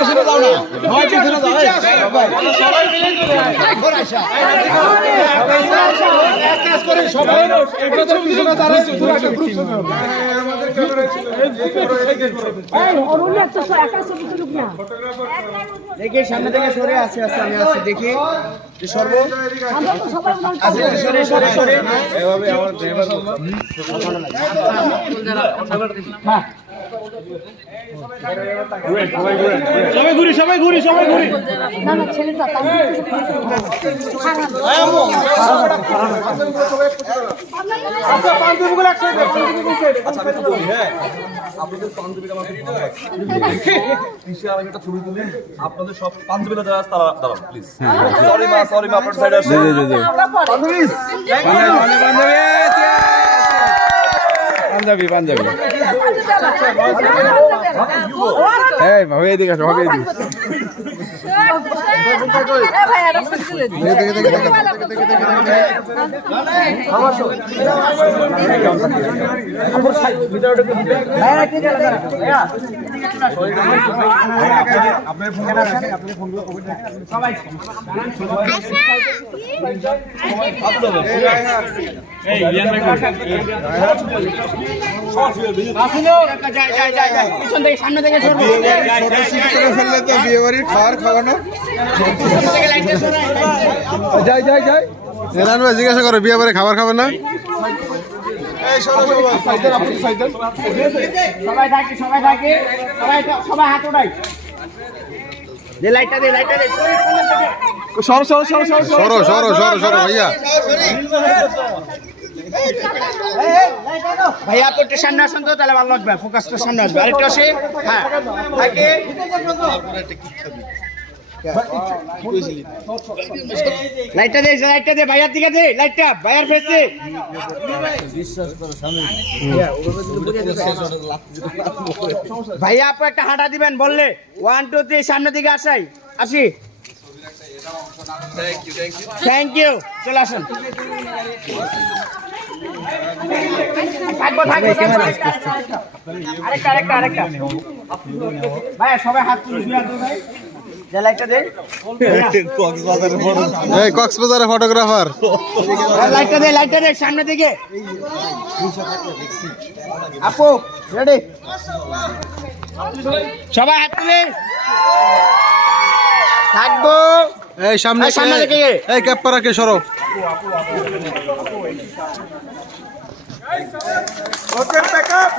পিছনে যাও না, সবাই পিছনে যাও। সবাই মিলে এক কাজ করে সবাই একটা তো পিছনে দাঁড়ায় পুরো একটা গ্রুপ ছবি হবে। আমাদের ক্যামেরা ছিল দেখি সামনে থেকে সরে আসছে আমি আসছি দেখি যে সর্ব সরে সরে সরে এভাবে আমার ড্রাইভার সবাই ঘুরি সবাই ঘুরি সবাই ঘুরি না না ছেলেটা আচ্ছা পাঞ্জাবিগুলো একসাথে আচ্ছা আমি তো বলি হ্যাঁ আপনাদের পাঞ্জাবিটা আমাকে ইনশাআল্লাহ একটা ছবি তুলি আপনাদের সব পাঞ্জাবিটা যারা আছে তারা দাঁড়ান প্লিজ সরি মা আপনার সাইডে আসুন পাঞ্জাবি পাঞ্জাবি এই ভাবে এদিকে আসো ভাবে এদিকে সামনে থেকে বিয়ে বাড়ির খাওয়ার খাওয়ানো যাই যাই যাই জেলান ভাই জিজ্ঞাসা করো বিয়ে বাড়ি খাবার খাবে না সবাই থাকে সবাই থাকে সবাই হাত ওঠাই দে লাইটটা দে সরো সরো সরো সরো সরো সরো সরো সরো ভাইয়া ভাইয়া আপনি একটু সামনে আসুন তো তাহলে ভালো লাগবে ফোকাসটা সামনে আসবে আরেকটু আসে হ্যাঁ থাকে লাইটটা দে ভাইয়ার দিকে দে লাইটটা ভাইয়ার ফেসে ভাইয়া আপনি একটা হাঁটা দিবেন বললে 1 2 3 সামনের দিকে আসি থ্যাংক ইউ চলে আসুন থাকবো আরেকটা ভাইয়া সবাই হাত তুলে ভাই যে লাইটটা দে এই কক্সবাজারে ফটোগ্রাফার লাইটটা দে সামনে দিকে আপু রেডি সবাই হাত তুলে থাকবো এই সামনে দিকে এই ক্যাপ পরা কে সরো ওকে প্যাক আপ